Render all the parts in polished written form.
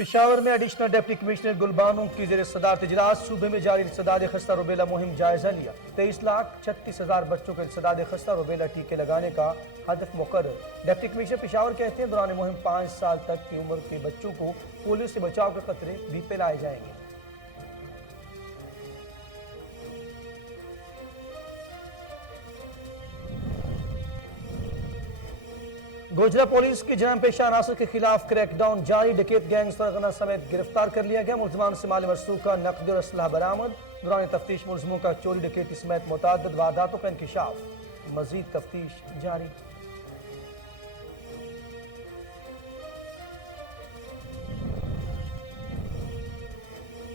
پشاور میں additional deputy commissioner Gulbano کی زیر صدارت اجلاس صوبے میں جاری انسداد خستہ روبیلا مہم جائزہ لیا 23,36,000 بچوں کو انسداد خستہ روبیلا ٹیکے لگانے کا ہدف مقرر ڈپٹی کمشنر پشاور کہتے ہیں دوران مہم 5 سال تک کی عمر کے بچوں کو پولیو سے بچاؤ کے قطرے بھی پلائے جائیں گے۔ گوجرا پولیس کی جرائم پیشہ عناصر کے خلاف کریک ڈاؤن جاری ڈکیت گینگ سرغنہ سمیت گرفتار کر لیا گیا ملزمان سے مال مرسوخ کا نقد اور اسلحہ برآمد دوران تفتیش ملزموں کا چوری ڈکیتی سمیت متعدد وارداتوں کا انکشاف مزید تفتیش جاری۔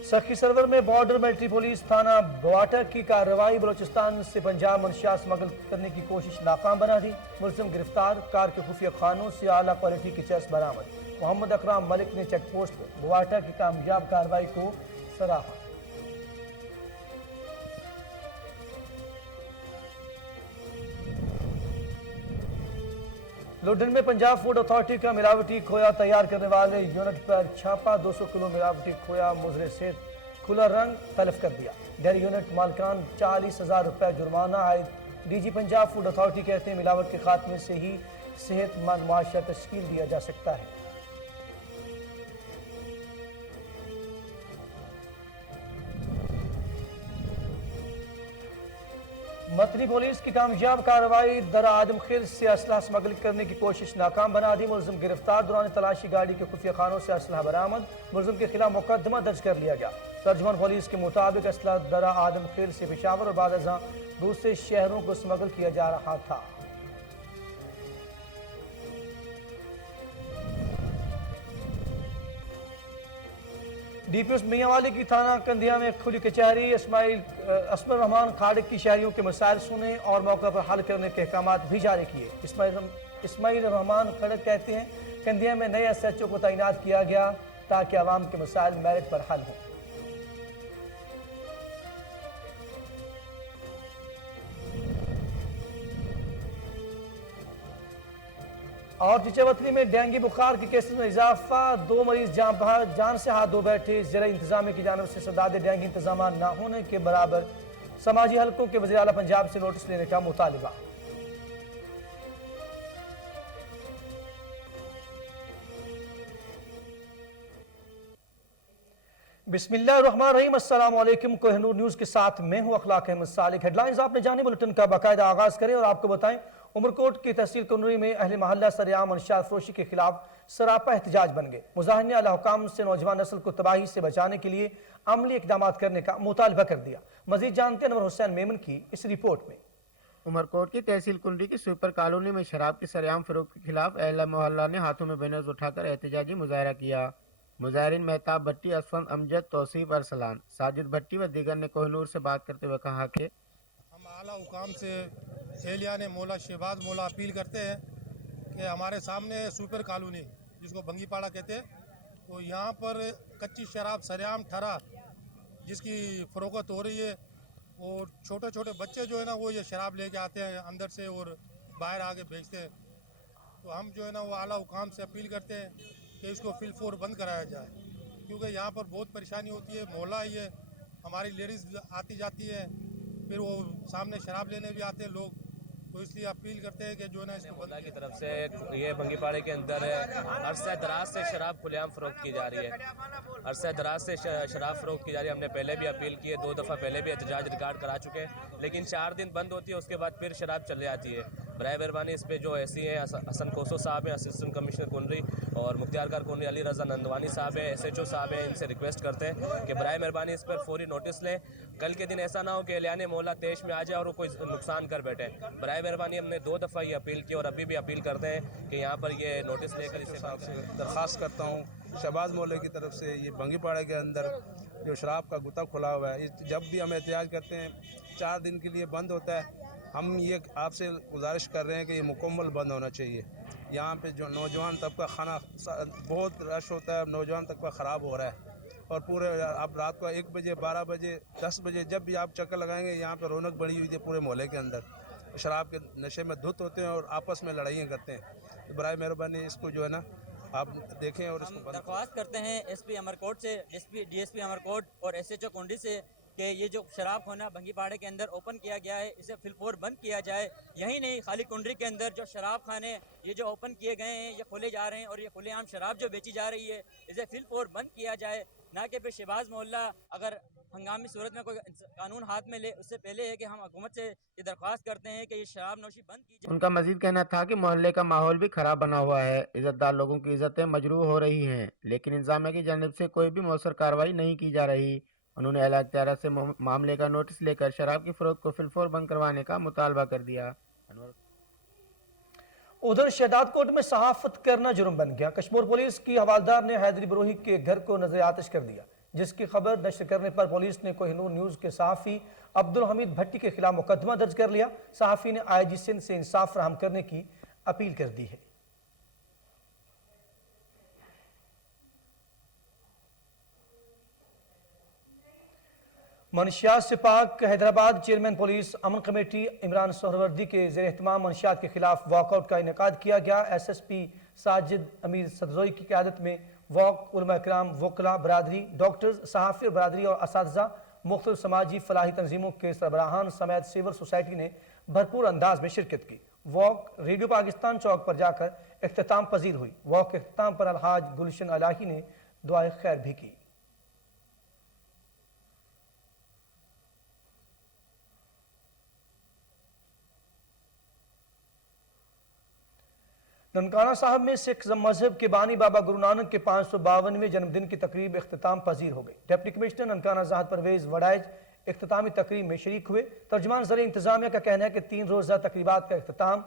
سخی سرور میں بارڈر ملٹری پولیس تھانہ بواٹا کی کارروائی بلوچستان سے پنجاب منشیات اسمگل کرنے کی کوشش ناکام بنا دی ملزم گرفتار کار کے خفیہ خانوں سے اعلیٰ کوالٹی کی چرس برآمد محمد اکرام ملک نے چیک پوسٹ بواٹا کی کامیاب کارروائی کو سراہا۔ لوڈن میں پنجاب فوڈ اتھارٹی کا ملاوٹی کھویا تیار کرنے والے یونٹ پر چھاپا 200 کلو ملاوٹی کھویا مضر صحت کھلا رنگ تلف کر دیا ڈیری یونٹ مالکان 40,000 روپے جرمانہ عائد D G Punjab food authority کہتے ہیں ملاوٹ کے خاتمے سے ہی صحت مند معاشرہ تشکیل دیا جا سکتا ہے۔ متنی پولیس کی کامیاب کارروائی در آدم خیل سے اسلحہ اسمگل کرنے کی کوشش ناکام بنا دی ملزم گرفتار دوران تلاشی گاڑی کے خفیہ خانوں سے اسلحہ برآمد ملزم کے خلاف مقدمہ درج کر لیا گیا ترجمان پولیس کے مطابق اسلحہ در آدم خیل سے پشاور اور بعد ازاں دوسرے شہروں کو اسمگل کیا جا رہا تھا۔ ڈی پی ایس میاں والی کی تھانہ کندھیا میں کھلی کچہری اسمر الرحمان کھاڑک کی شہریوں کے مسائل سنے اور موقع پر حل کرنے کے احکامات بھی جاری کیے۔ اسماعیل الرحمان کھڑک کہتے ہیں کندھیا میں نئے ایس ایچ او کو تعینات کیا گیا تاکہ عوام کے مسائل میرٹ پر حل ہوں۔ اور چچے وطنی میں ڈینگی بخار کے کیسز میں اضافہ 2 مریض جان سے ہاتھ دھو بیٹھے ضلع انتظامیہ کی جانب سے سداد ڈینگی انتظامات نہ ہونے کے برابر سماجی حلقوں کے وزیر اعلیٰ پنجاب سے نوٹس لینے کا مطالبہ۔ بسم اللہ الرحمن الرحیم السلام علیکم کوہ نور نیوز کے ساتھ میں ہوں اخلاق احمد سالک ہیڈ لائنز آپ نے جانے بلٹن کا باقاعدہ آغاز کریں اور آپ کو بتائیں عمرکوٹ کی تحصیل کنری میں اہل محلہ سرعام منشیات فروشی کے خلاف سراپا احتجاج بن گئے مظاہرین نے اعلیٰ حکام سے نوجوان نسل کو تباہی سے بچانے کے لیے عملی اقدامات کرنے کا مطالبہ کر دیا مزید جانتے ہیں انور حسین میمن کی اس رپورٹ میں۔ عمرکوٹ کی تحصیل کنری کی سوپر کالونی میں شراب کی سرعام فروخت کے خلاف اہل محلہ نے ہاتھوں میں بینرز اٹھا کر احتجاجی مظاہرہ کیا۔ مظاہرین مہتاب بھٹی، اسفند امجد، توصیف ارسلان، ساجد بھٹی و دیگر نے کوہ نور سے بات کرتے ہوئے کہا کہ ہم اعلیٰ حکام سے اہلیان مولا شہباز مولا اپیل کرتے ہیں کہ ہمارے سامنے سوپر کالونی جس کو بنگی پاڑا کہتے ہیں تو یہاں پر کچی شراب سرعام ٹھرا جس کی فروخت ہو رہی ہے اور چھوٹے چھوٹے بچے جو ہے نا وہ یہ شراب لے کے آتے ہیں اندر سے اور باہر آگے بیچتے ہیں تو ہم جو ہے نا وہ اعلیٰ حکام سے اپیل کرتے ہیں کہ اس کو فی الفور بند کرایا جائے کیونکہ یہاں پر بہت پریشانی ہوتی ہے محلہ ہی ہے ہماری لیڈیز آتی جاتی ہے پھر وہ سامنے شراب لینے بھی آتے ہیں لوگ تو اس لیے اپیل کرتے ہیں کہ جو ہے نا اس کو محلہ کی طرف سے یہ بنگی پاڑے کے اندر عرصہ دراز سے شراب کھلے عام فروخت کی جا رہی ہے عرصہ دراز سے شراب فروخت کی جا رہی ہے ہم نے پہلے بھی اپیل کی ہے 2 دفعہ پہلے بھی احتجاج ریکارڈ کرا چکے ہیں لیکن 4 دن بند ہوتی ہے اس کے بعد پھر شراب چلے آتی ہے برائے مہربانی اس پہ جو ایسی ہیں حسن کوسو صاحب ہیں اسسٹنٹ کمشنر کنری اور مختار کار کنری علی رضا نندوانی صاحب ہیں ایس ایچ او صاحب ہیں ان سے ریکویسٹ کرتے ہیں کہ برائے مہربانی اس پر فوری نوٹس لیں کل کے دن ایسا نہ ہو کہ اہلیان محلہ تیش میں آ جائے اور وہ کوئی نقصان کر بیٹھے برائے مہربانی ہم نے 2 دفعہ یہ اپیل کی اور ابھی بھی اپیل کرتے ہیں کہ یہاں پر یہ نوٹس لے کر اسے درخواست کرتا ہوں شہباز محلے کی طرف سے یہ بنگی پاڑے کے اندر جو شراب کا گتا کھلا ہوا ہے جب بھی ہم احتجاج کرتے ہیں 4 دن کے لیے بند ہوتا ہے ہم یہ آپ سے گزارش کر رہے ہیں کہ یہ مکمل بند ہونا چاہیے یہاں پہ جو نوجوان طبقہ کھانا بہت رش ہوتا ہے نوجوان طبقہ خراب ہو رہا ہے اور پورے آپ رات کو 1 بجے 12 بجے 10 بجے جب بھی آپ چکر لگائیں گے یہاں پہ رونق بڑھی ہوئی تھی پورے محلے کے اندر شراب کے نشے میں دھت ہوتے ہیں اور آپس میں لڑائیاں کرتے ہیں تو برائے مہربانی اس کو جو ہے نا आप देखें और इसको हम बंद दरख्वास्त करते हैं एसपी अमरकोट से, डीएसपी अमरकोट और एसएचओ कुंडी से कि ये जो शराब खाना भंगी पहाड़ी के अंदर ओपन किया गया है इसे फिलफोर बंद किया जाए। यही नहीं, खाली कुंडरी के अंदर जो शराब खाने ये जो ओपन किए गए हैं ये खोले जा रहे हैं और ये खुलेआम शराब जो बेची जा रही है इसे फिलफोर बंद किया जाए, ना कि फिर शहबाज मोहल्ला अगर हंगामी सूरत में कोई कानून हाथ में ले उससे पहले है कि हम हुकूमत से ये दरख्वास्त करते हैं कि ये शराब नोशी बंद की जाए। उनका मजीद कहना था कि मोहल्ले का माहौल भी खराब बना हुआ है, इज्जतदार लोगों की इज्जतें मजरूह हो रही हैं, लेकिन इंतजामिया की जानिब से कोई भी मौसर कार्रवाई नहीं की जा रही। उन्होंने अहले इख्तियार से मामले का नोटिस लेकर शराब की फरोख्त को फिलफोर बंद करवाने का मुतालबा कर दिया। उधर शहदाद कोट में सहाफत करना जुर्म बन गया। कश्मीर पुलिस की हवालदार ने हैदरी बरोही के घर को नजर आतिश कर दिया, जिसकी खबर नशर करने पर पुलिस ने कोहिनूर न्यूज के सहाफ़ी अब्दुल हमीद भट्टी के खिलाफ मुकदमा दर्ज कर लिया। सहाफ़ी ने आईजी सिंध से इंसाफ फराहम करने की अपील कर दी है। मनशियात से पाक हैदराबाद चेयरमैन पुलिस अमन कमेटी इमरान सोहरवर्दी के ज़ेर एहतमाम मनशियात के खिलाफ वॉकआउट का इनेकाद किया गया। SSP साजिद अमीर सदजोई की क़यादत में वॉक उलमा इकराम, वकला बरादरी, डॉक्टर्स, सहाफ़ी बरादरी और असातिज़ा, मुख्तलिफ समाजी फलाही तंजीमों के सरबराहान समेत सिविल सोसाइटी ने भरपूर अंदाज में शिरकत की। वॉक रेडियो पाकिस्तान चौक पर जाकर इख्तिताम पजीर हुई। वॉक के इख्तिताम पर अलहाज गुलशन अलाही ने दुआए खैर भी की। ननकाना साहब में सिख मजहब के बानी बाबा गुरु नानक के 552वें जन्मदिन की तकरीब इख्तिताम पजीर हो गई। डिप्टी कमिश्नर ननकाना साहब परवेज वड़ाइज इख्तितामी तकरीब में शरीक हुए। तर्जमान ज़र इंतजामिया का कहना है कि 3 रोज़ा तकरीबात का इख्तिताम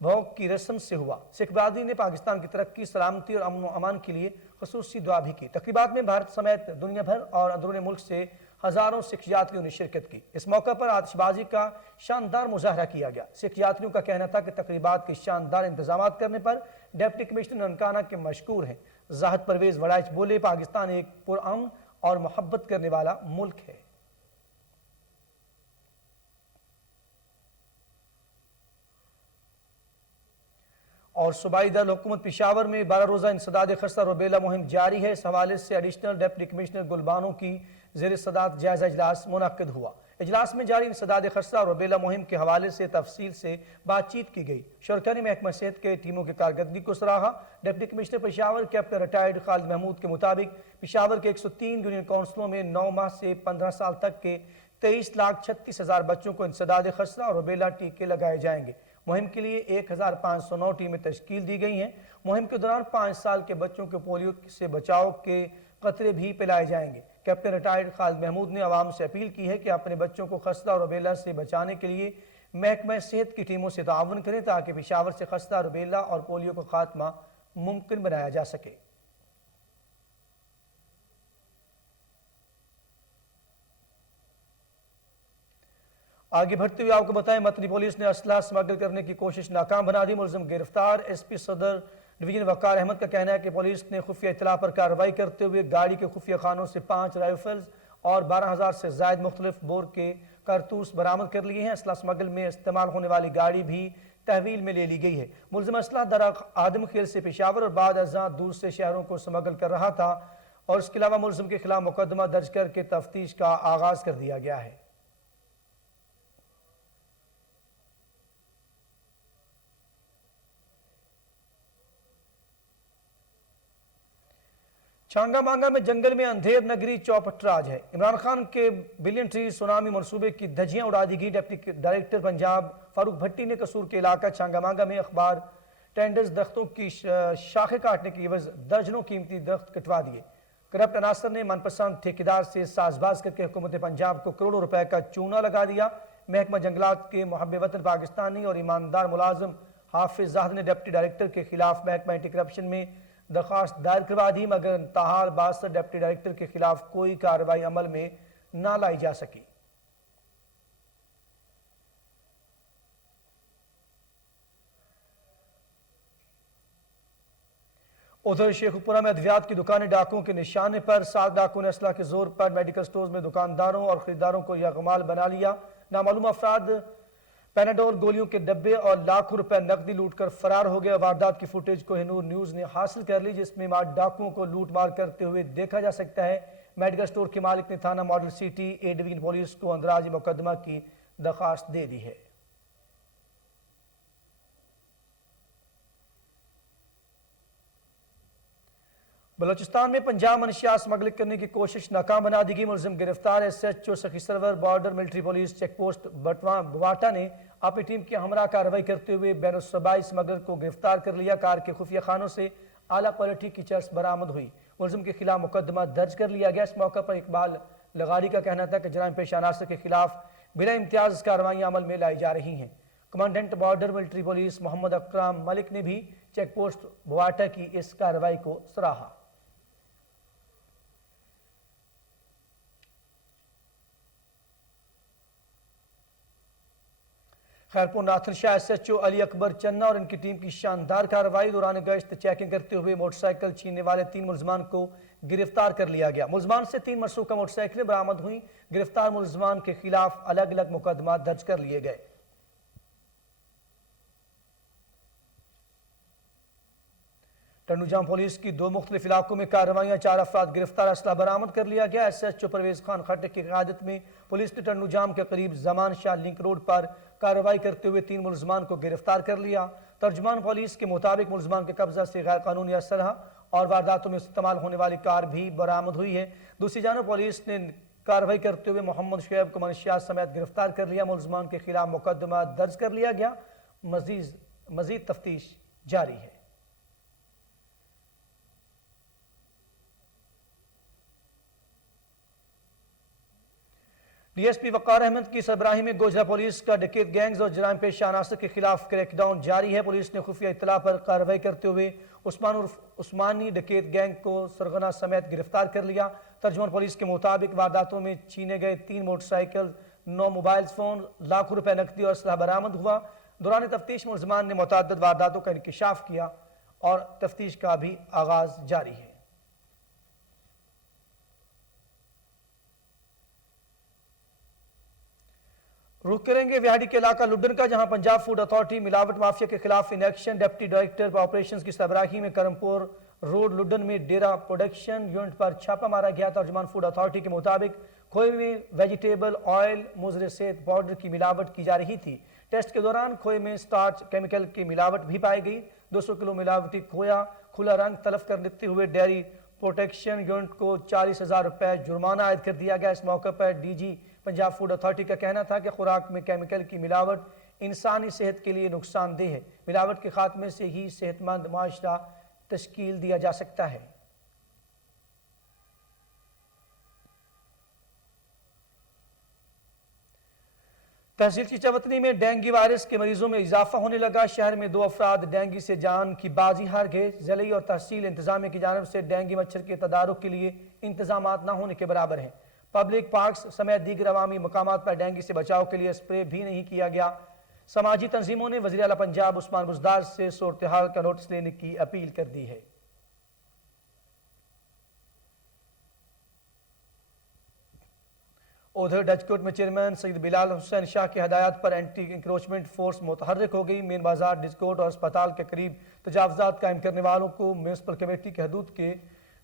भोग की रस्म से हुआ। सिख बरादरी ने पाकिस्तान की तरक्की, सलामती और अमन अमान के लिए खसूसी दुआ भी की। तकरीबात में भारत समेत दुनिया भर और अंदरून मुल्क से हज़ारों सिख यात्रियों ने शिरकत की। इस मौका पर आतिशबाजी का शानदार मुजाहरा किया गया। सिख यात्रियों का कहना था कि तकरीबात के शानदार इंतजाम करने पर डिप्टी कमिश्नर ननकाना के मशकूर हैं। ज़ाहिद परवेज वड़ाइच बोले, पाकिस्तान एक पुरअमन और मोहब्बत करने वाला मुल्क है। और सूबाई दर हुकूमत पेशावर में 12 रोज़ा इंसदाद खस्ता रुबेला मुहिम जारी है। इस हवाले से एडिशनल डिप्टी कमिश्नर गुलबानो की ज़ेर सदारत जायजा इजलास मुनक्किद हुआ। इजलास में जारी इंसदाद खस्ता रुबेला मुहिम के हवाले से तफसील से बातचीत की गई। शरका ने महकमा सेहत के टीमों की कारकर्दगी को सराहा। Deputy commissioner Peshawar captain retired Khalid Mahmood के मुताबिक पेशावर के 103 यूनियन काउंसिलों में 9 माह से 15 साल तक के 23,36,000 बच्चों को इंसदाद खस्ता और रुबेला टीके लगाए जाएंगे। मुहिम के लिए 1,509 टीमें तश्कील दी गई हैं। मुहिम के दौरान 5 साल के बच्चों को पोलियो से बचाव के कतरे भी पिलाए जाएंगे। कैप्टन रिटायर्ड खालिद महमूद ने आवाम से अपील की है कि अपने बच्चों को खस्ता और रुबेला से बचाने के लिए महकमा सेहत की टीमों से ताउन करें ताकि पेशावर से खस्ता, रुबेला और पोलियो का खात्मा मुमकिन बनाया जा सके। आगे बढ़ते हुए आपको बताएं, मतनी पुलिस ने असला स्मगल करने की कोशिश नाकाम बना दी। मुलजिम गिरफ्तार। SP सदर डिवीजन वकार अहमद का कहना है कि पुलिस ने खुफिया इत्तला पर कार्रवाई करते हुए गाड़ी के खुफिया खानों से 5 राइफल्स और 12,000 से जायद मुख्तलिफ बोर के कारतूस बरामद कर लिए हैं। असला स्मगल में इस्तेमाल होने वाली गाड़ी भी तहवील में ले ली गई है। मुलजिम असला दर आदम खेल से पेशावर और बाद अज़ां दूर से शहरों को स्मगल कर रहा था और इसके अलावा मुलजिम के खिलाफ मुकदमा दर्ज करके तफ्तीश का आगाज कर दिया गया है। छांगा मांगा में जंगल में अंधेर नगरी चौपटराज है। इमरान खान के बिलियन ट्री सुनामी मनसूबे की धज्जियां उड़ा दी गई। डिप्टी डायरेक्टर पंजाब फारूक भट्टी ने कसूर के इलाका छांगा मांगा में अखबार टेंडर्स दरख्तों की शाखें काटने की एवज दर्जनों कीमती दरख्त कटवा दिए। करप्ट अनासर ने मनपसंद ठेकेदार से साजबाज करके हुकूमत पंजाब को करोड़ों रुपए का चूना लगा दिया। महकमा जंगलात के मुहब्बे वतन पाकिस्तानी और ईमानदार मुलाजिम हाफिज जाहिद ने डिप्टी डायरेक्टर के खिलाफ महकमा एंटी करप्शन में दरख्वास्त दायर करवा दी, मगर ताहाल बासर डिप्टी डायरेक्टर के खिलाफ कोई कार्रवाई अमल में ना लाई जा सकी। उधर शेखपुरा में अद्वियात की दुकानें डाकुओं के निशाने पर। 7 डाकुओं ने असला के जोर पर मेडिकल स्टोर्स में दुकानदारों और खरीदारों को यगमाल बना लिया। नामालूम अफराद पैनाडोल गोलियों के डब्बे और लाखों रुपए नकदी लूटकर फरार हो गए। वारदात की फुटेज कोहिनूर न्यूज ने हासिल कर ली, जिसमें डाकुओं को लूट मार करते हुए देखा जा सकता है। मेडिकल स्टोर के मालिक ने थाना model city A division police को अंदराजी मुकदमा की दरखास्त दे दी है। बलूचिस्तान में पंजाब मनशियात स्मगलिंग करने की कोशिश नाकाम बना दी गई। मुलजिम गिरफ्तार। SHO Sakhi Sarwar border military police check post Bawata ने अपनी टीम की हमरा कार्रवाई करते हुए बैनुस्सबाई स्मगलर को गिरफ्तार कर लिया। कार के खुफिया खानों से आला क्वालिटी की चर्स बरामद हुई। मुलजिम के खिलाफ मुकदमा दर्ज कर लिया गया। इस मौके पर इकबाल लगारी का कहना था कि जराइम पेशा अनासर के खिलाफ बिला इम्तियाज कार्रवाइयां अमल में लाई जा रही हैं। Commandant border military police Mohammad Akram Malik ने भी चेक पोस्ट बवाटा की इस कार्रवाई को सराहा। खैरपुर नाथन शाह SHO अली अकबर चन्ना और इनकी टीम की शानदार कार्रवाई। दौरान गश्त चेकिंग करते हुए मोटरसाइकिल छीनने वाले 3 मुलजमान को गिरफ्तार कर लिया गया। मुलजमान से 3 मशरूका मोटरसाइकिलें बरामद हुई। गिरफ्तार मुलजमान के खिलाफ अलग अलग मुकदमा दर्ज कर लिए गए। टंडूजाम पुलिस की 2 मुख्तलिफ इलाकों में कार्रवाइयां, 4 अफराद गिरफ्तार, असला बरामद कर लिया गया। SHO परवेज खान खट्टे की क़यादत में पुलिस ने टंडूजाम के करीब जमान शाह लिंक रोड पर कार्रवाई करते हुए 3 मुलजमान को गिरफ्तार कर लिया। तर्जुमान पुलिस के मुताबिक मुलजमान के कब्जा से गैर कानूनी असलहा और वारदातों में इस्तेमाल होने वाली कार भी बरामद हुई है। दूसरी जानब पुलिस ने कार्रवाई करते हुए मोहम्मद शुएब को मनशियात समेत गिरफ्तार कर लिया। मुलजमान के खिलाफ मुकदमा दर्ज कर लिया गया। मजीद तफ्तीश जारी है। DSP वकार अहमद की सरबराही में गोजरा पुलिस का डकैत गैंग्स और जराइम पेशा अनासर के खिलाफ क्रैकडाउन जारी है। पुलिस ने खुफिया इत्तला पर कार्रवाई करते हुए उस्मानी डकैत गैंग को सरगना समेत गिरफ्तार कर लिया। तर्जुमान पुलिस के मुताबिक वारदातों में छीने गए 3 मोटरसाइकिल, 9 मोबाइल फोन, लाखों रुपए नकदी और असलहा बरामद हुआ। दौरान तफ्तीश मुलजमान ने मुतअद्दिद वारदातों का इंकिशाफ किया और तफ्तीश का भी आगाज जारी है। रुख करेंगे विहाड़ी के इलाका लुडन का, जहां पंजाब फूड अथॉरिटी मिलावट माफिया के खिलाफ in action. Deputy director operations की सरबराही में करमपुर रोड लुडन में डेरा प्रोडक्शन यूनिट पर छापा मारा गया। तर्जुमान फूड अथॉरिटी के मुताबिक खोए में वेजिटेबल ऑयल मुजरे सेहत पाउडर की मिलावट की जा रही थी। टेस्ट के दौरान खोए में स्टार्च केमिकल की मिलावट भी पाई गई। 200 किलो मिलावटी खोया खुला रंग तलब करते हुए डेयरी प्रोटेक्शन यूनिट को 40,000 रुपए जुर्माना आयद कर दिया गया। इस मौके पर DG पंजाब फूड अथॉरिटी का कहना था कि खुराक में केमिकल की मिलावट इंसानी सेहत के लिए नुकसानदेह है। मिलावट के खात्मे से ही सेहतमंद माशरा तश्कील दिया जा सकता है। तहसील की चवतनी में डेंगू वायरस के मरीजों में इजाफा होने लगा। शहर में 2 अफराद डेंगू से जान की बाजी हार गए। जिले और तहसील इंतजामिया की जानिब से डेंगू मच्छर के तदारुक के लिए इंतजाम न होने के बराबर हैं। पब्लिक पार्क्स समेत दीगर अवामी मकामात पर डेंगू से बचाव के लिए स्प्रे भी नहीं किया गया। समाजी तंजीमों ने वज़ीर आला पंजाब उस्मान बुज़दार से सूरत हाल का नोटिस लेने की अपील कर दी है। उधर डचकोट में चेयरमैन सईद बिलाल हुसैन शाह की हदायत पर एंटी इंक्रोचमेंट फोर्स मुतहर्रिक हो गई। मेन बाजार, डिस्कोट और अस्पताल के करीब तजावजात कायम करने वालों को म्यूनसिपल कमेटी की हदूद के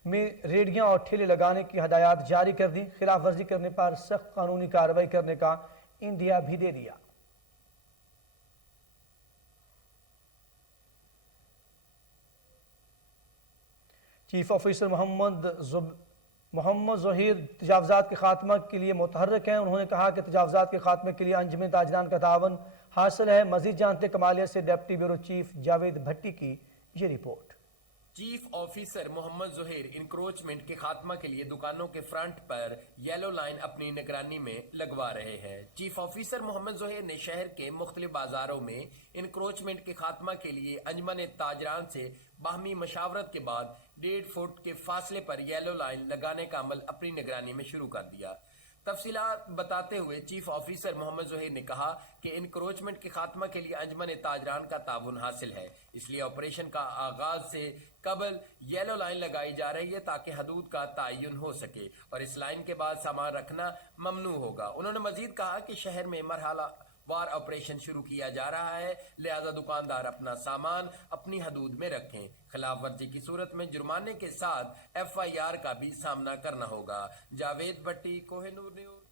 में रेडियां और ठेले लगाने की हदायत जारी कर दी। खिलाफ वर्जी करने पर सख्त कानूनी कार्रवाई करने का इंदिया भी दे दिया। चीफ ऑफिसर मोहम्मद ज़हीर तजावजात के खात्मा के लिए मुतहर्रिक हैं। उन्होंने कहा कि तजावजात के खात्मे के लिए अंजुमन ताजरान का तावन हासिल है। मजीद जानते कमालिया से deputy bureau chief Javed Bhatti की ये report. Chief officer Mohammad Zaheer encroachment के खात्मा के लिए दुकानों के फ्रंट पर येलो लाइन अपनी निगरानी में लगवा रहे हैं। चीफ ऑफिसर मोहम्मद ज़हीर ने शहर के मुख्तलिफ बाजारों में इंक्रोचमेंट के खात्मा के लिए अंजुमन ताजरान से बाहमी मशावरत के बाद 1.5 फुट के फासले पर येलो लाइन लगाने का अमल अपनी निगरानी में शुरू कर दिया। तफसीलात बताते हुए चीफ ऑफिसर मोहम्मद ज़हीर ने कहा कि इंक्रोचमेंट के खात्मा के लिए अंजुमन ताजरान का ताउन हासिल है, इसलिए ऑपरेशन का आगाज से कबल येलो लाइन लगाई जा रही है ताकि हदूद का तयन हो सके और इस लाइन के बाद सामान रखना ममनू होगा। उन्होंने मजीद कहा कि शहर में वार ऑपरेशन शुरू किया जा रहा है, लिहाजा दुकानदार अपना सामान अपनी हदूद में रखें। खिलाफ वर्जी की सूरत में जुर्माने के साथ FIR का भी सामना करना होगा। जावेद भट्टी, कोहिनूर न्यूज़।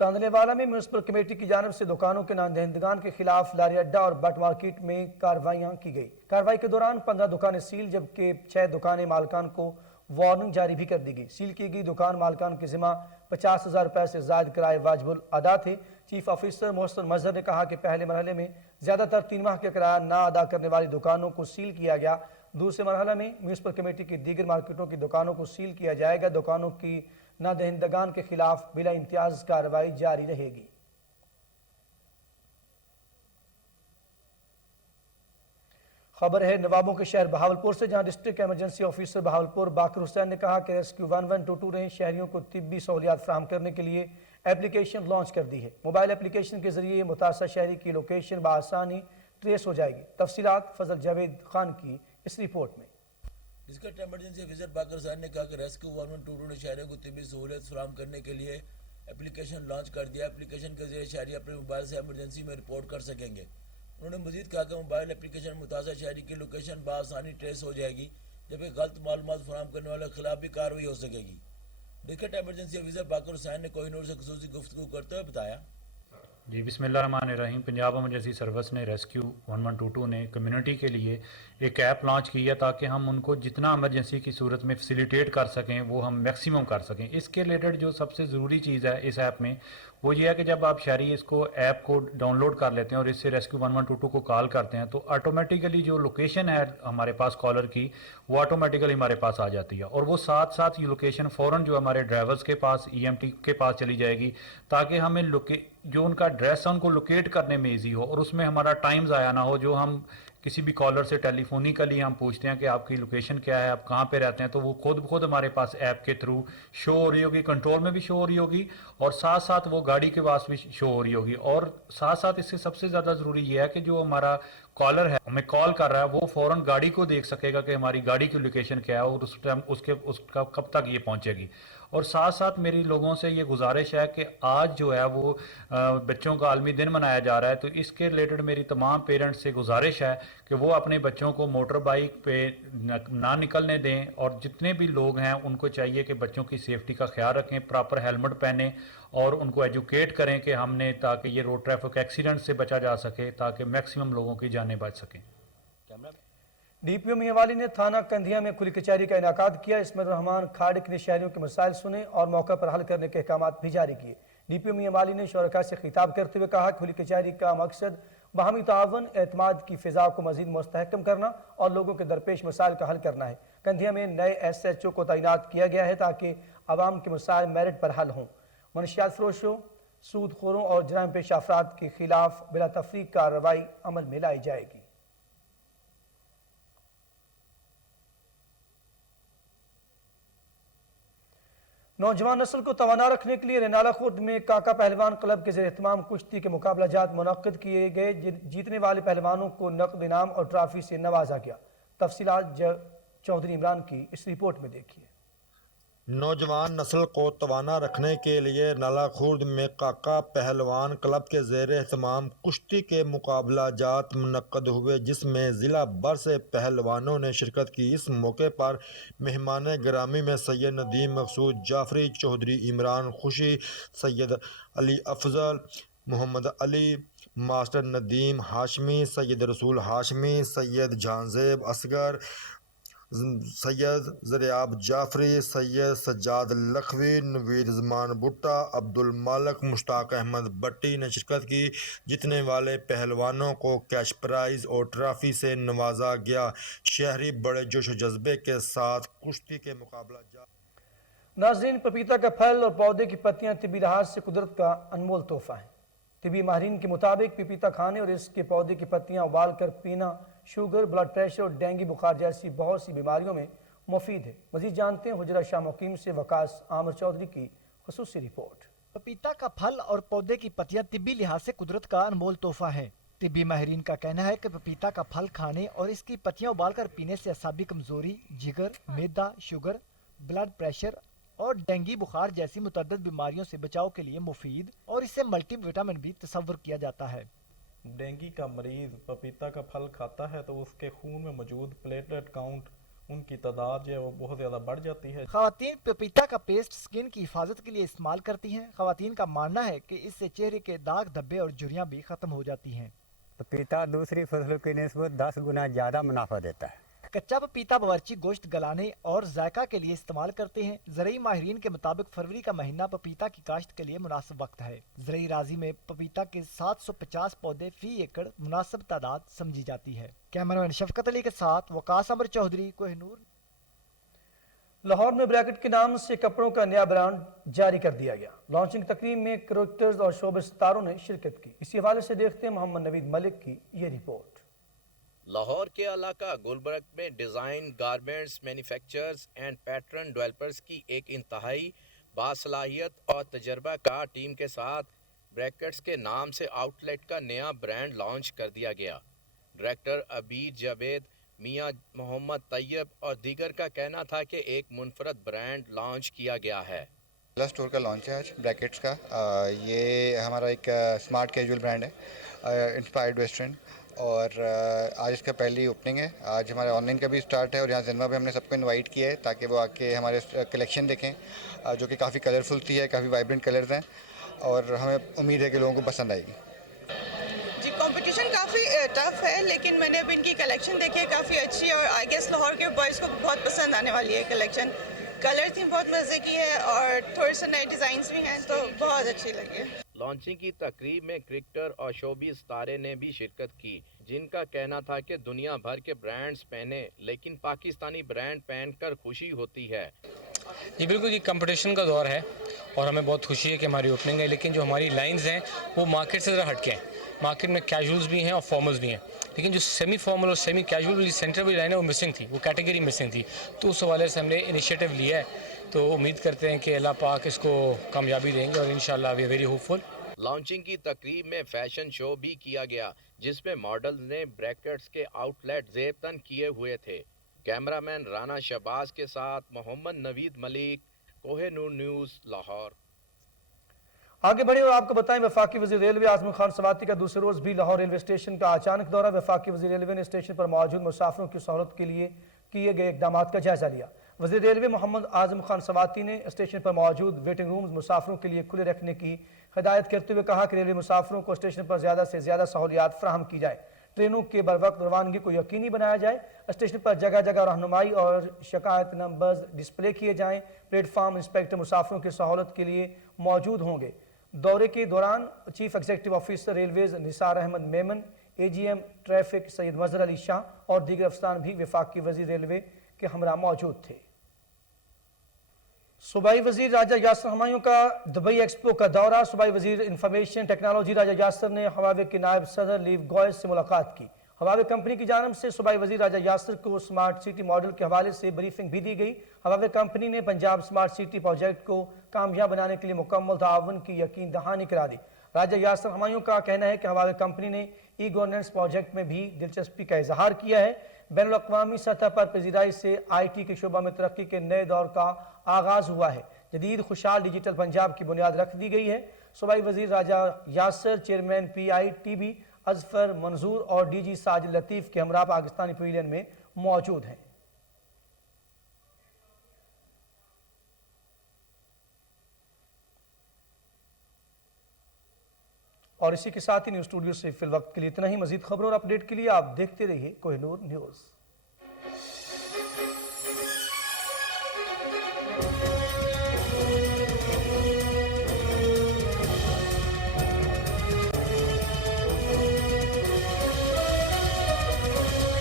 तांदलेवाला में म्यूनिसिपल कमेटी की जानिब से दुकानों के नामदहिंदगान के खिलाफ लारी अड्डा और बट मार्केट में कार्रवाइयाँ की गई। कार्रवाई के दौरान 15 दुकानें सील, जबकि 6 दुकानें मालकान को वार्निंग जारी भी कर दी गई। सील की गई दुकान मालकान के जिम्मा 50,000 रुपए से ज़ायद किराए वाजिबुल अदा थे। चीफ ऑफिसर मोहसिन मजहर ने कहा कि पहले मरहले में ज़्यादातर 3 माह का किराया ना अदा करने वाली दुकानों को सील किया गया। दूसरे मरहले में म्यूनिसिपल कमेटी की दीगर मार्केटों की दुकानों को सील किया जाएगा। दुकानों की नादहिंदगान के खिलाफ बिला इम्तियाज कार्रवाई जारी रहेगी। खबर है नवाबों के शहर बहावलपुर से, जहां डिस्ट्रिक्ट इमरजेंसी ऑफिसर बहावलपुर बाकर हुसैन ने कहा कि रेस्क्यू 1122 ने शहरियों को तिब्बी सहूलियात फराहम करने के लिए एप्लीकेशन लॉन्च कर दी है। मोबाइल एप्लीकेशन के जरिए मुतासर शहरी की लोकेशन बआसानी ट्रेस हो जाएगी। तफसीलात फजल जावेद खान की इस रिपोर्ट में। डिस्ट्रिक्ट इमरजेंसी ऑफिसर बाकर हुसैन ने कहा कि रेस्क्यू 1122 ने शहरियों को तिब्बी सहूलियत फराहम करने के लिए एप्लीकेशन लॉन्च कर दिया। एप्लीकेशन के जरिए शहरी अपने मोबाइल से इमरजेंसी में रिपोर्ट कर सकेंगे। उन्होंने मजीद कहा कि मोबाइल एप्लीकेशन मुतासर शहरी की लोकेशन बआसानी ट्रेस हो जाएगी, जबकि गलत मालूमात फराहम करने वालों के खिलाफ भी कार्रवाई हो सकेगी। डिस्ट्रिक्ट इमरजेंसी ऑफिसर बाकर हुसैन ने कोहिनूर से खुसूसी गुफ्तगू करते हुए बताया। जी बिस्मिल्लाहिर्रहमानिर्रहीम। पंजाब इमरजेंसी सर्विस ने रेस्क्यू 1122 ने कम्युनिटी के लिए एक ऐप लॉन्च की है ताकि हम उनको जितना इमरजेंसी की सूरत में फैसिलिटेट कर सकें वो हम मैक्सिमम कर सकें। इसके रिलेटेड जो सबसे ज़रूरी चीज़ है इस ऐप में वो ये है कि जब आप शहरी इसको ऐप को डाउनलोड कर लेते हैं और इससे रेस्क्यू 1122 को कॉल करते हैं तो ऑटोमेटिकली जो लोकेशन है हमारे पास कॉलर की वो ऑटोमेटिकली हमारे पास आ जाती है और वो साथ साथ ये लोकेशन फ़ौरन जो हमारे ड्राइवर्स के पास EMT के पास चली जाएगी ताकि हमें जो उनका एड्रेस है उनको लोकेट करने में ईजी हो और उसमें हमारा टाइम ज़ाया ना हो। जो हम किसी भी कॉलर से टेलीफोनिकली हम पूछते हैं कि आपकी लोकेशन क्या है, आप कहाँ पे रहते हैं, तो वो खुद हमारे पास ऐप के थ्रू शो हो रही होगी, कंट्रोल में भी शो हो रही होगी और साथ साथ वो गाड़ी के पास भी शो हो रही होगी। और साथ साथ इससे सबसे ज़्यादा ज़रूरी ये है कि जो हमारा कॉलर है हमें कॉल कर रहा है वो फ़ौरन गाड़ी को देख सकेगा कि हमारी गाड़ी की लोकेशन क्या है और उस टाइम उसका कब तक ये पहुँचेगी। और साथ साथ मेरी लोगों से ये गुजारिश है कि आज जो है वो बच्चों का आलमी दिन मनाया जा रहा है, तो इसके रिलेटेड मेरी तमाम पेरेंट्स से गुजारिश है कि वो अपने बच्चों को मोटर बाइक पे ना निकलने दें और जितने भी लोग हैं उनको चाहिए कि बच्चों की सेफ्टी का ख्याल रखें, प्रॉपर हेलमेट पहने और उनको एजुकेट करें कि हमने ताकि ये रोड ट्रैफिक एक्सीडेंट से बचा जा सके ताकि मैक्सिमम लोगों की जानें बच सकें। DPO मियांवाली ने थाना कंधिया में खुली कचहरी का इनाकाद किया। इसमें रहमान खाड़िक ने शहरियों के मसाइल सुने और मौका पर हल करने के अहकामात भी जारी किए। DPO मियांवाली ने शरका से खिताब करते हुए कहा खुली कचहरी का मकसद बाहमी तावन, एतमाद की फिजा को मजीद मुस्तहकम करना और लोगों के दरपेश मसाइल का हल करना है। कंधिया में नए SHO को तैनात किया गया है ताकि आवाम के मसाइल मेरिट पर हल हों। मनशियात फरोशों, सूदखोरों और जराइम पेश अफराद के खिलाफ बिला तफरीक कार्रवाई अमल में लाई जाएगी। नौजवान नस्ल को तवाना रखने के लिए रेनाला खुर्द में काका पहलवान क्लब के ज़रिए एहतमाम कुश्ती के मुकाबला जात मुनक्किद किए गए। जीतने वाले पहलवानों को नकद इनाम और ट्रॉफी से नवाजा गया। तफसीलात चौधरी इमरान की इस रिपोर्ट में देखिए। नौजवान नस्ल को तवाना रखने के लिए नाला खुर्द में काका पहलवान क्लब के ज़ेर एहतमाम कुश्ती के मुकाबला जात मुनक्कद हुए, जिसमें ज़िला भर से पहलवानों ने शिरकत की। इस मौके पर मेहमान गिरामी में सैयद नदीम मकसूद जाफरी, चौधरी इमरान खुशी, सैयद अली अफजल, मोहम्मद अली, मास्टर नदीम हाशमी, सैयद रसूल हाशमी, सैयद जानजेब असगर, सैयद ज़रियाब जाफरी, सैयद सज्जाद लखवी, नवीद ज़मान भुट्टा, अब्दुल मालिक, मुश्ताक अहमद भट्टी ने शिरकत की। जीतने वाले पहलवानों को कैश प्राइज़ और ट्रॉफी से नवाजा गया। शहरी बड़े जोश जज्बे के साथ कुश्ती के मुकाबला। नाज़रीन, पपीता का फल और पौधे की पत्तियां तिबी लिहाज से कुदरत का अनमोल तोहफा है। तिबी माहिरीन के मुताबिक पपीता खाने और इसके पौधे की पत्तियां उबाल कर पीना शुगर, ब्लड प्रेशर और डेंगू बुखार जैसी बहुत सी बीमारियों में मुफीद है। मजीद जानते हैं हुजरा शाह मुकीम से वकास आमिर चौधरी की खुसूसी रिपोर्ट। पपीता का फल और पौधे की पत्तियां तिब्बी लिहाज से कुदरत का अनमोल तोहफा है। तिब्बी माहिरीन का कहना है कि पपीता का फल खाने और इसकी पत्तियां उबाल कर पीने से असाबी कमजोरी, जिगर, मैदा, शुगर, ब्लड प्रेशर اور ڈینگی بخار جیسی متعدد بیماریوں سے بچاؤ کے لیے مفید اور اسے ملٹی وٹامن بھی تصور کیا جاتا ہے۔ ڈینگی کا مریض پپیتا کا پھل کھاتا ہے تو اس کے خون میں موجود پلیٹلیٹ کاؤنٹ ان کی تعداد جو ہے وہ بہت زیادہ بڑھ جاتی ہے۔ خواتین پپیتا کا پیسٹ سکن کی حفاظت کے لیے استعمال کرتی ہیں۔ خواتین کا ماننا ہے کہ اس سے چہرے کے داغ دھبے اور جھریاں بھی ختم ہو جاتی ہیں۔ پپیتا دوسری فصلوں کی نسبت 10 گنا زیادہ منافع دیتا ہے۔ کچا پپیتا باورچی گوشت گلانے اور ذائقہ کے لیے استعمال کرتے ہیں۔ زرعی ماہرین کے مطابق فروری کا مہینہ پپیتا کی کاشت کے لیے مناسب وقت ہے۔ زرعی راضی میں پپیتا کے 750 پودے فی ایکڑ مناسب تعداد سمجھی جاتی ہے۔ کیمرمین شفقت علی کے ساتھ وقاص عمر چودھری، کوہ نور۔ لاہور میں بریکٹ کے نام سے کپڑوں کا نیا برانڈ جاری کر دیا گیا۔ لانچنگ تقریب میں کریکٹرز اور شوبز ستاروں نے شرکت کی۔ اسی حوالے سے دیکھتے ہیں محمد نوید ملک کی یہ رپورٹ۔ لاہور کے علاقہ گلبرگ میں design garments manufacturers and pattern developers کی ایک انتہائی باصلاحیت اور تجربہ کار ٹیم کے ساتھ بریکٹس کے نام سے آؤٹ لیٹ کا نیا برانڈ لانچ کر دیا گیا۔ ڈائریکٹر عبید جاوید، میاں محمد طیب اور دیگر کا کہنا تھا کہ ایک منفرد برانڈ لانچ کیا گیا ہے۔ پہلا اسٹور کا لانچ ہے آج بریکٹس کا۔ یہ ہمارا ایک اسمارٹ کیجول برانڈ ہے، انسپائرڈ ویسٹرن، اور آج اس کا پہلی اوپننگ ہے۔ آج ہمارے آن لائن کا بھی سٹارٹ ہے اور یہاں زنوا پہ ہم نے سب کو انوائٹ کیا ہے تاکہ وہ آ کے ہمارے کلیکشن دیکھیں جو کہ کافی کلرفل تھی ہے، کافی وائبرنٹ کلرز ہیں اور ہمیں امید ہے کہ لوگوں کو پسند آئے گی۔ جی کمپٹیشن کافی ٹف ہے لیکن میں نے اب ان کی کلیکشن دیکھی ہے کافی اچھی، اور آئی گیس لاہور کے بوائز کو بہت پسند آنے والی ہے کلیکشن۔ کلر تھیم بہت مزے کی ہے اور تھوڑے سے نئے ڈیزائنز بھی ہیں تو بہت اچھی لگی۔ لانچنگ کی تقریب میں کرکٹر اور شوبی ستارے نے بھی شرکت کی، جن کا کہنا تھا کہ دنیا بھر کے برانڈز پہنے لیکن پاکستانی برانڈ پہن کر خوشی ہوتی ہے۔ یہ بالکل یہ کمپٹیشن کا دور ہے اور ہمیں بہت خوشی ہے کہ ہماری اوپننگ ہے، لیکن جو ہماری لائنز ہیں وہ مارکیٹ سے ذرا ہٹ کے ہیں۔ مارکیٹ میں کیجولز بھی ہیں اور فارملز بھی ہیں، لیکن جو سیمی فارمل اور سیمی کیجول والی سینٹر والی لائن ہے وہ مسنگ تھی، وہ کیٹیگری مسنگ تھی، تو اس حوالے سے ہم نے انیشیٹو لیا ہے۔ تو امید کرتے ہیں کہ اللہ پاک اس کو کامیابی دیں گے اور انشاءاللہ we are very hopeful. Launching کی تقریب میں فیشن شو بھی کیا گیا جس میں ماڈلز نے بریکٹس کے آؤٹ لیٹ زیب تن کیے ہوئے تھے۔ کیمرامین رانا شہباز کے ساتھ محمد نوید ملک، کوہ نور نیوز، لاہور۔ آگے بڑھیں اور آپ کو بتائیں وفاقی وزیر ریلوے اعظم خان سواتی کا دوسرے روز بھی لاہور ریلوے اسٹیشن کا اچانک دورہ۔ وفاقی وزیر ریلوے نے اسٹیشن پر موجود مسافروں کی سہولت کے لیے کیے گئے اقدامات کا جائزہ لیا۔ وزیر ریلوے محمد اعظم خان سواتی نے اسٹیشن پر موجود ویٹنگ رومز مسافروں کے لیے کھلے رکھنے کی ہدایت کرتے ہوئے کہا کہ ریلوے مسافروں کو اسٹیشن پر زیادہ سے زیادہ سہولیات فراہم کی جائے، ٹرینوں کے بروقت روانگی کو یقینی بنایا جائے، اسٹیشن پر جگہ جگہ رہنمائی اور شکایت نمبرز ڈسپلے کیے جائیں، پلیٹ فارم انسپیکٹر مسافروں کی سہولت کے لیے موجود ہوں گے۔ دورے کے دوران چیف ایگزیکٹو آفیسر ریلویز نثار احمد میمن، اے جی ایم ٹریفک سید مظہر علی شاہ اور دیگر افسران بھی وفاقی وزیر ریلوے کے ہمراہ موجود تھے۔ صوبائی وزیر راجہ یاسر ہمایوں کا دبئی ایکسپو کا دورہ۔ صوبائی وزیر انفارمیشن ٹیکنالوجی راجہ یاسر نے ہواوے کے نائب صدر لیو گوئز سے ملاقات کی۔ ہواوے کمپنی کی جانب سے صوبائی وزیر راجہ یاسر کو سمارٹ سٹی ماڈل کے حوالے سے بریفنگ بھی دی گئی۔ ہواوے کمپنی نے پنجاب سمارٹ سٹی پروجیکٹ کو کامیاب بنانے کے لیے مکمل تعاون کی یقین دہانی کرا دی۔ راجہ یاسر ہمایوں کا کہنا ہے کہ ہواوے کمپنی نے ای گورننس پروجیکٹ میں بھی دلچسپی کا اظہار کیا ہے۔ بین الاقوامی سطح پر پذیرائی سے آئی ٹی کے شعبہ میں ترقی کے نئے دور کا آغاز ہوا ہے۔ جدید خوشحال ڈیجیٹل پنجاب کی بنیاد رکھ دی گئی ہے۔ صوبائی وزیر Raja Yasir, chairman P I T B Azfar Manzoor اور ڈی جی ساجد لطیف کے ہمراہ پاکستانی پویلین میں موجود ہیں۔ اور اسی کے ساتھ ہی نیوز اسٹوڈیو سے فی الوقت کے لیے اتنا ہی۔ مزید خبروں اور اپڈیٹ کے لیے آپ دیکھتے رہیے کوہ نور نیوز۔